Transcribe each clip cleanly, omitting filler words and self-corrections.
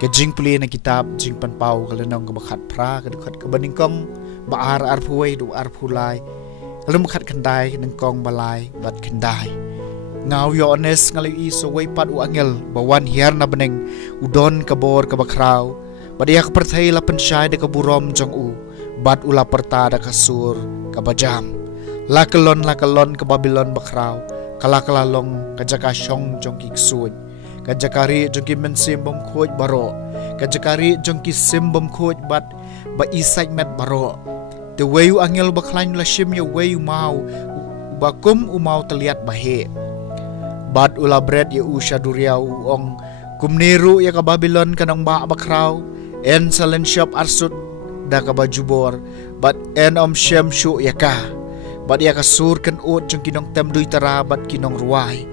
ke jing puli na kitab jing pan pau kalenong ke bakhat pra ke dekat ke baningkong ba ar phuai du ar phulai kalum khat khandai ningkong balai bat khandai ngau yo ones ngali I so wei pat u angel bawan hiar na beneng udon kabor ka bakrau badia ka perthai la pensyai de ka burom jong u bat ula perta da kasur ka bajam lakelon ka Babylon bakrau kala long ka jaka syong jong ki ksuj ka jakari jong ki mensim bom khoj baro ka jakari jong ki simbom khoj bat ba isai met baro the way u angel baklain la shim yo way u mau bakum u mau teliat bahe bat ula bread ya u shaduria u ong kumniru ya ka Babylon kanang ba bakrau en salen shop arsut da ka bajubor bat en om shem shu ya ka bat ya ka sur kan ut jong kinong tem dui tara bat kinong ruai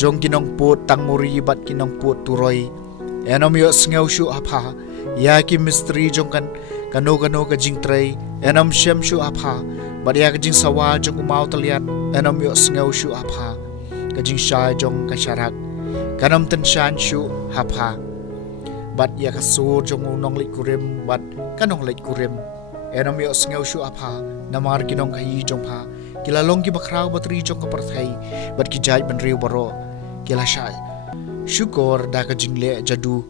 jong kinong put tang muri bat kinong put turoi en om yo sngew shu apha ya ki mystery jong kan kano ka jing tray enom shem shu apha badia ka jing sawa jong umau taliat enom yo sngew shu apha ka jing sha jong ka sharak kanom ten shan shu apha bat ya ka sur jong unong lit kurim bat kanong lit kurim enom yo sngew shu apha namar kinong kai jong pha kilalong ki bakrau batri jong ka parthai bat ki jai ban riu baro kila sha syukur da ka jing le jadu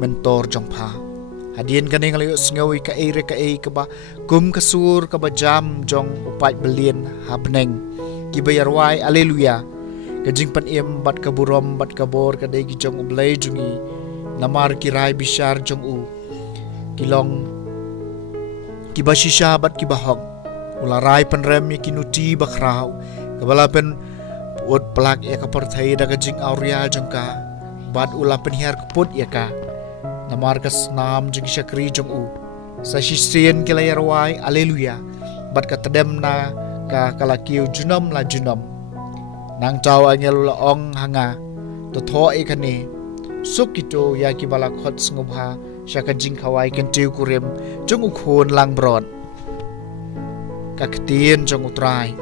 mentor jong pha hadien kaning layo sngawi ka ere ka e ka ba kum kasur ka ba jam jong upat belien habneng ki bayarwai haleluya ka jing pan em bat ka burom bat ka bor ka dei ki jong ublay jungi namar kirai bishar jong u kilong ki basisha bat ki bahong ularai panrem mi kinuti bakrau ka balapen ut plak ya ka parthai da ka jing auria jong ka bat ula penhiar kaput ya ka namar ka snam jing syakri jong u sa shisien kilayarwai haleluya bat ka tedem na ka kalakiu junam la junam nang taw angel la ong hanga to tho e kane sukito ya ki bala khot ngubha syaka jing khawai kan tiu kurim jong u khon lang brod ka ktien jong utrai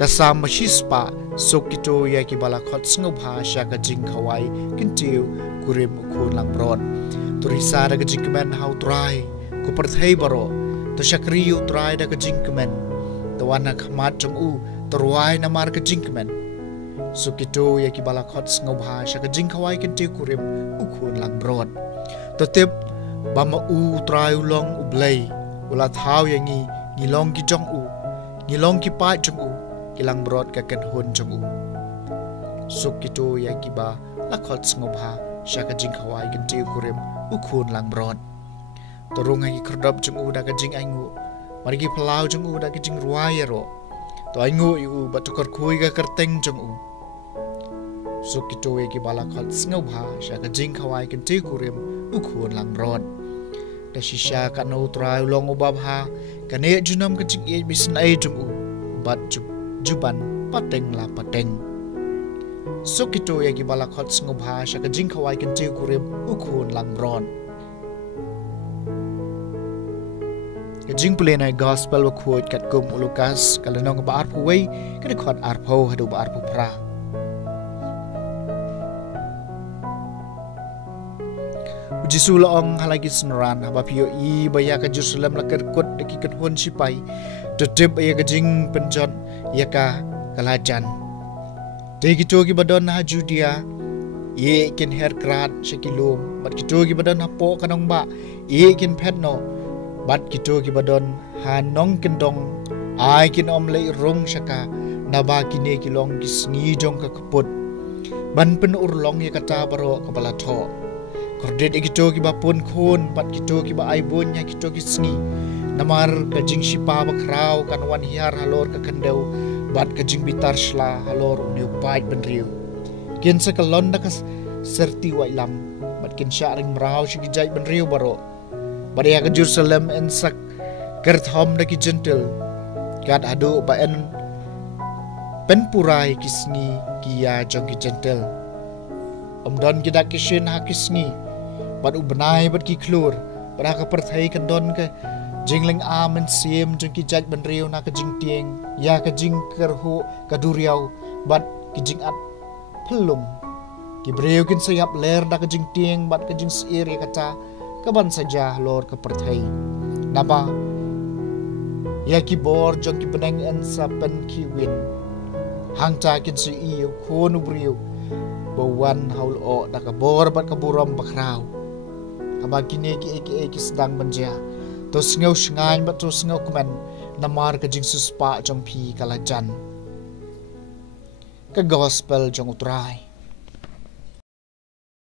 kasam mashispa sokito ya ki bala khot ngobha syaka jing khawai kintiu kurim khon lang bron turisa da ka jingmen how try ku perthai baro to syakri u try da ka jingmen to wana khmat jong u torwai na mar ka jingmen sokito ya ki bala khot ngobha syaka jing khawai kintiu kurim khon lang bron to tip bama u try ulong ublay ula thau yangi ngilong ki jong u ngilong ki pa jong u kilang brod ka kan hon jong u suk kito ya kiba lakhot ngobha syaka jing khawai kan tiu kurim u khun lang brod torung ai krodop jong u da ka jing aingu mari ki phalau jong u da ka jing ruai ro to aingu u batukar khui ka kerteng jong u suk kito ya kiba lakhot ngobha syaka jing khawai kan tiu kurim u khun lang brod da shisha ka no trai long ubabha kane junam ka jing e bisna ai jong u bat juban pateng la pateng sokito ya gibala khot ngobha syaka jing khawai kan tiu kurim ukhun lang ron ka jing plenai gospel wa khot kat kum Lukas kalanong ba arpu wei ka de khot arpo hadu ba arpu pra Jisu laong halagi senran ba pio I baya ka Jerusalem la kerkut de ki kan hon sipai tetep ya ka jing penjot ya ka kalajan de gitu ki badon ha Judea ye kin her krat sekilom bat gitu ki badon ha po kanong ba ye kin petno bat gitu ki badon ha nong kendong ai kin om le rong syaka naba kine kilong kisngi jong ka kaput ban pen urlong ya kata baro kepala tho kordet gitu ki bapun khon bat gitu ki ba ai bon ya gitu ki sngi namar ka jing sipa bakrau kan wan hiar halor ka kandau bat ka jing bitar shla halor uniu pait benriu kin sa kalon da ka serti wailam bat kin sharing mrau shi jai benriu baro badaya ka Jerusalem en sak kerthom da ki gentle kad adu ba en penpurai kisni kia jong ki gentle omdon ki da kishin ha kisni bat ubnai bat ki klur bat ka perthai kan don ka jingling amen siem jong ki jaj ban riu na ka jing tieng ya ka jing kerhu ka duriau bat ki jing at pelum Kibreu kin sayap ler da kajing tieng bat kajing seiri kata kaban saja lor ke perthai napa ya ki bor jong ki beneng en sapen ki win hang ta kin si iu khonu briu bawan haul o da ka bor bat ka buram bakrau aba kini ki sedang menja to sngau shngai bat to sngau kuman namar kajing suspa jong pi kalajan ke gospel jong utrai